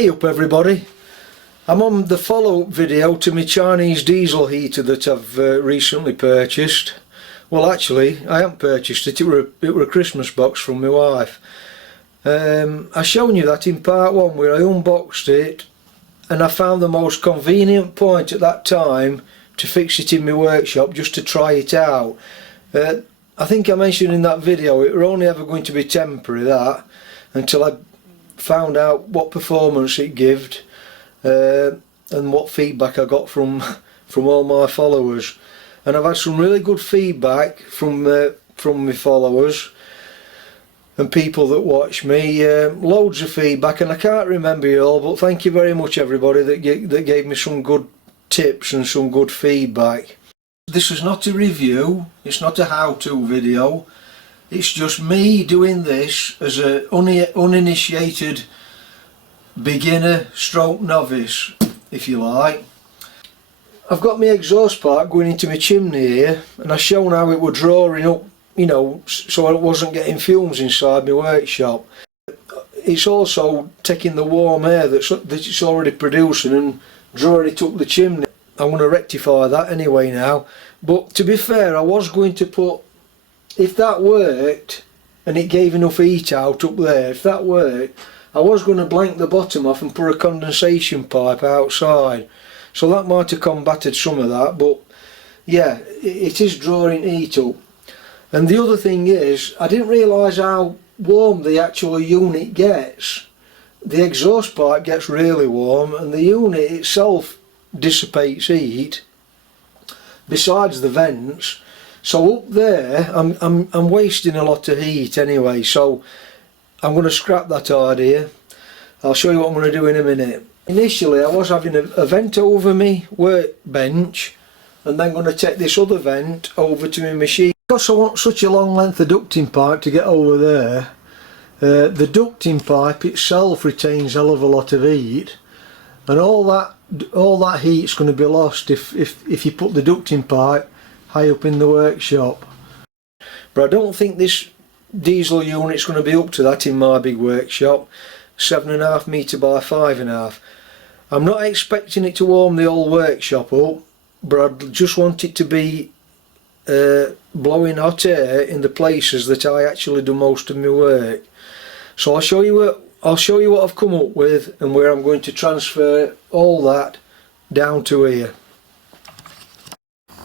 Hey up everybody, I'm on the follow-up video to my Chinese diesel heater that I've recently purchased. Well, actually I haven't purchased it, it were a Christmas box from my wife. I shown you that in part 1 where I unboxed it, and I found the most convenient point at that time to fix it in my workshop just to try it out. I think I mentioned in that video it were only ever going to be temporary, that, until I found out what performance it gave and what feedback I got from all my followers. And I've had some really good feedback from my followers and people that watch me, loads of feedback, and I can't remember you all, but thank you very much everybody that gave me some good tips and some good feedback. This is not a review, it's not a how-to video. It's just me doing this as an uninitiated beginner stroke novice, if you like. I've got my exhaust pipe going into my chimney here, and I've shown how it were drawing up, you know, so I wasn't getting fumes inside my workshop. It's also taking the warm air that it's already producing and drawing it up the chimney. I want to rectify that anyway now. But to be fair, I was going to put, if that worked and it gave enough heat out up there, if that worked, I was going to blank the bottom off and put a condensation pipe outside, so that might have combated some of that. But yeah, it is drawing heat up. And the other thing is, I didn't realise how warm the actual unit gets. The exhaust pipe gets really warm and the unit itself dissipates heat besides the vents. So up there I'm wasting a lot of heat anyway, so I'm going to scrap that idea. I'll show you what I'm going to do in a minute. Initially I was having a vent over my workbench and then going to take this other vent over to my machine. Because I want such a long length of ducting pipe to get over there, the ducting pipe itself retains a hell of a lot of heat, and all that heat's going to be lost if you put the ducting pipe high up in the workshop. But I don't think this diesel unit's going to be up to that in my big workshop, 7.5 metre by 5.5. I'm not expecting it to warm the whole workshop up, but I just want it to be blowing hot air in the places that I actually do most of my work. So I'll show you what I've come up with and where I'm going to transfer all that down to here.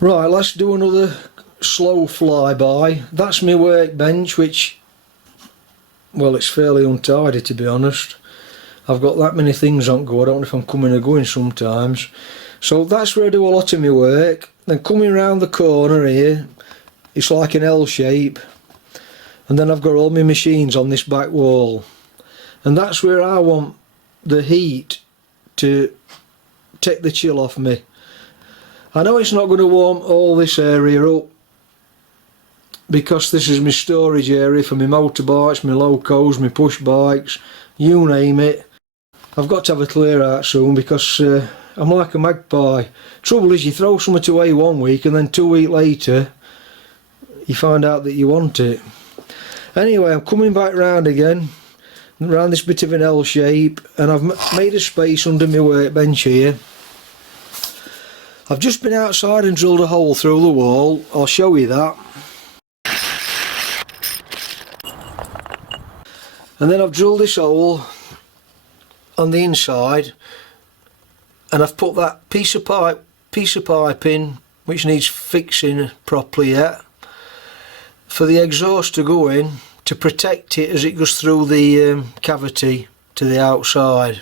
Right, let's do another slow flyby. That's my workbench, which, well, it's fairly untidy to be honest. I've got that many things on go, I don't know if I'm coming or going sometimes. So that's where I do a lot of my work. Then coming around the corner here, it's like an L shape, and then I've got all my machines on this back wall, and that's where I want the heat to take the chill off me. I know it's not going to warm all this area up because this is my storage area for my motorbikes, my locos, my push bikes, you name it. I've got to have a clear out soon because I'm like a magpie. Trouble is, you throw something away 1 week and then 2 weeks later you find out that you want it. Anyway, I'm coming back round again, round this bit of an L shape, and I've made a space under my workbench here. I've just been outside and drilled a hole through the wall, I'll show you that. And then I've drilled this hole on the inside, and I've put that piece of pipe in which needs fixing properly yet, for the exhaust to go in to protect it as it goes through the cavity to the outside.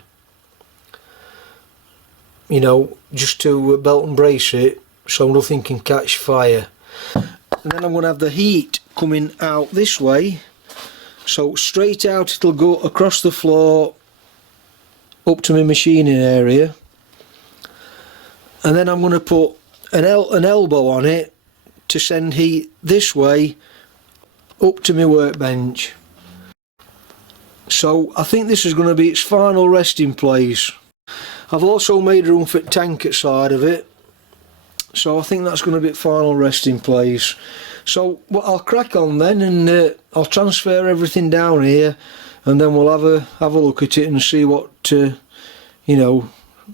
You know, just to belt and brace it so nothing can catch fire. And then I'm going to have the heat coming out this way, so straight out it'll go across the floor up to my machining area, and then I'm going to put an elbow on it to send heat this way up to my workbench. So I think this is going to be its final resting place. I've also made room for the tank at side of it, so I think that's going to be its final resting place. So I'll crack on then, and I'll transfer everything down here, and then we'll have a look at it and see what you know,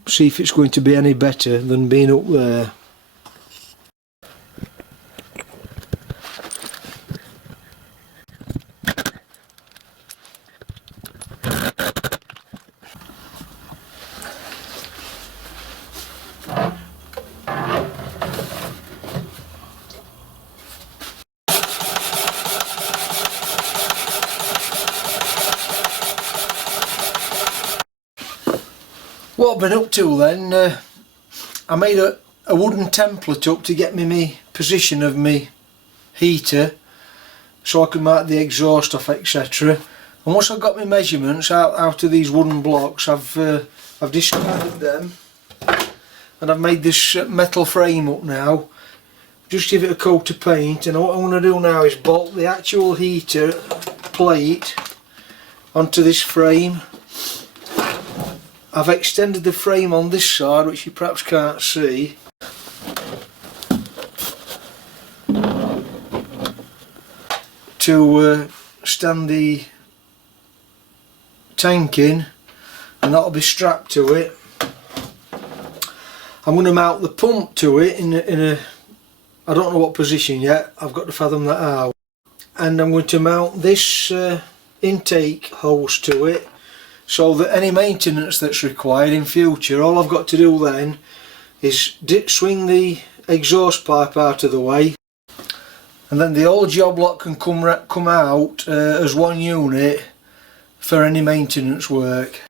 see if it's going to be any better than being up there. What I've been up to then, I made a wooden template up to get me my position of my heater so I can mark the exhaust off, etc. And once I've got my measurements out of these wooden blocks, I've discarded them and I've made this metal frame up now. Just give it a coat of paint, and what I want to do now is bolt the actual heater plate onto this frame. I've extended the frame on this side, which you perhaps can't see, to stand the tank in, and that'll be strapped to it. I'm going to mount the pump to it in a I don't know what position yet, I've got to fathom that out. And I'm going to mount this intake hose to it, so that any maintenance that's required in future, all I've got to do then is swing the exhaust pipe out of the way, and then the whole job lot can come out as one unit for any maintenance work.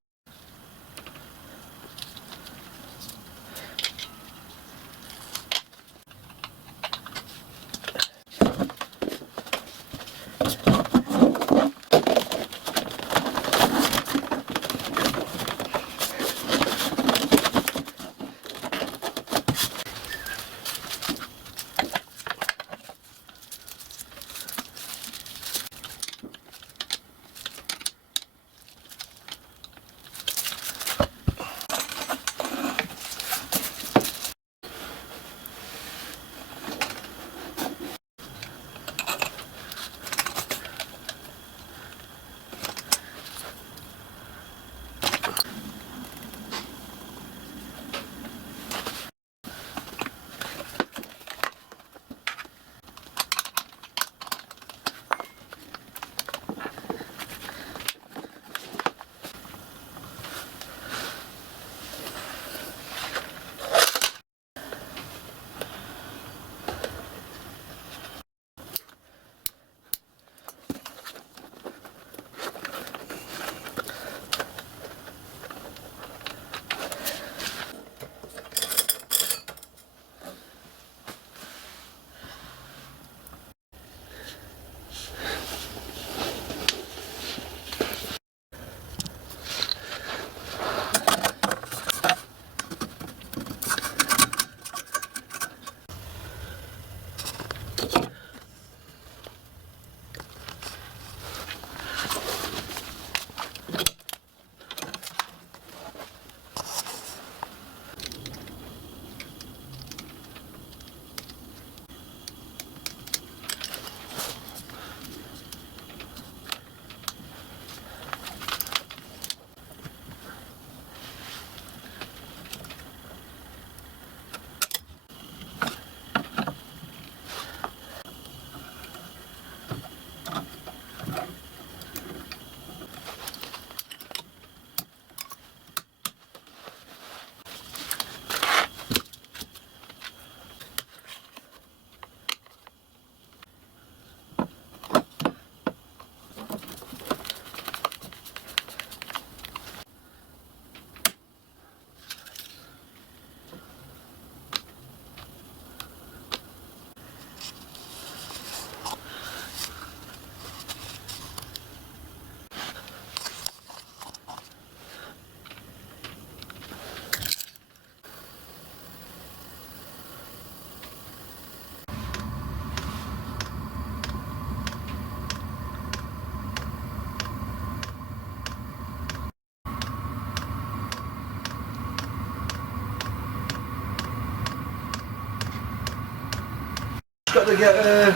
Got to get a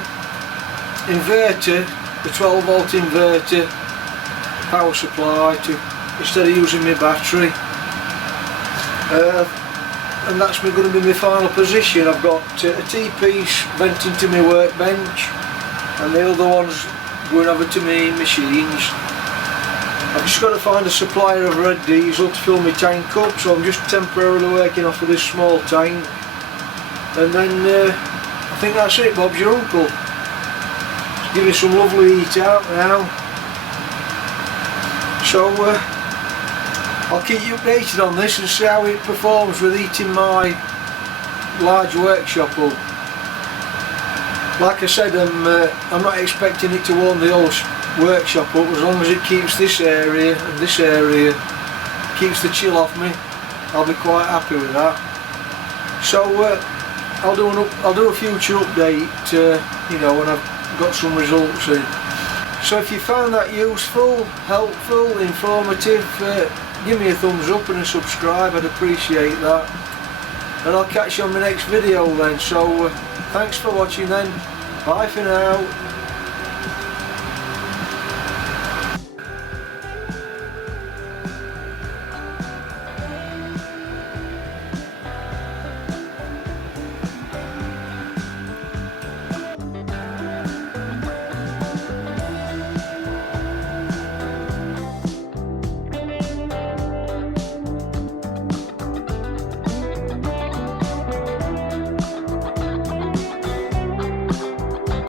inverter, the 12 volt inverter power supply, to instead of using my battery. and that's going to be my final position. I've got a T-piece venting to my workbench and the other one's going over to my machines. I've just got to find a supplier of red diesel to fill my tank up, so I'm just temporarily working off of this small tank, and then I think that's it. Bob's your uncle. It's giving some lovely heat out now, so I'll keep you updated on this and see how it performs with heating my large workshop up. Like I said, I'm not expecting it to warm the whole workshop up. As long as it keeps this area and this area, keeps the chill off me, I'll be quite happy with that. So I'll do a future update, you know, when I've got some results in. So if you found that useful, helpful, informative, give me a thumbs up and a subscribe. I'd appreciate that. And I'll catch you on my next video then. So thanks for watching then. Bye for now.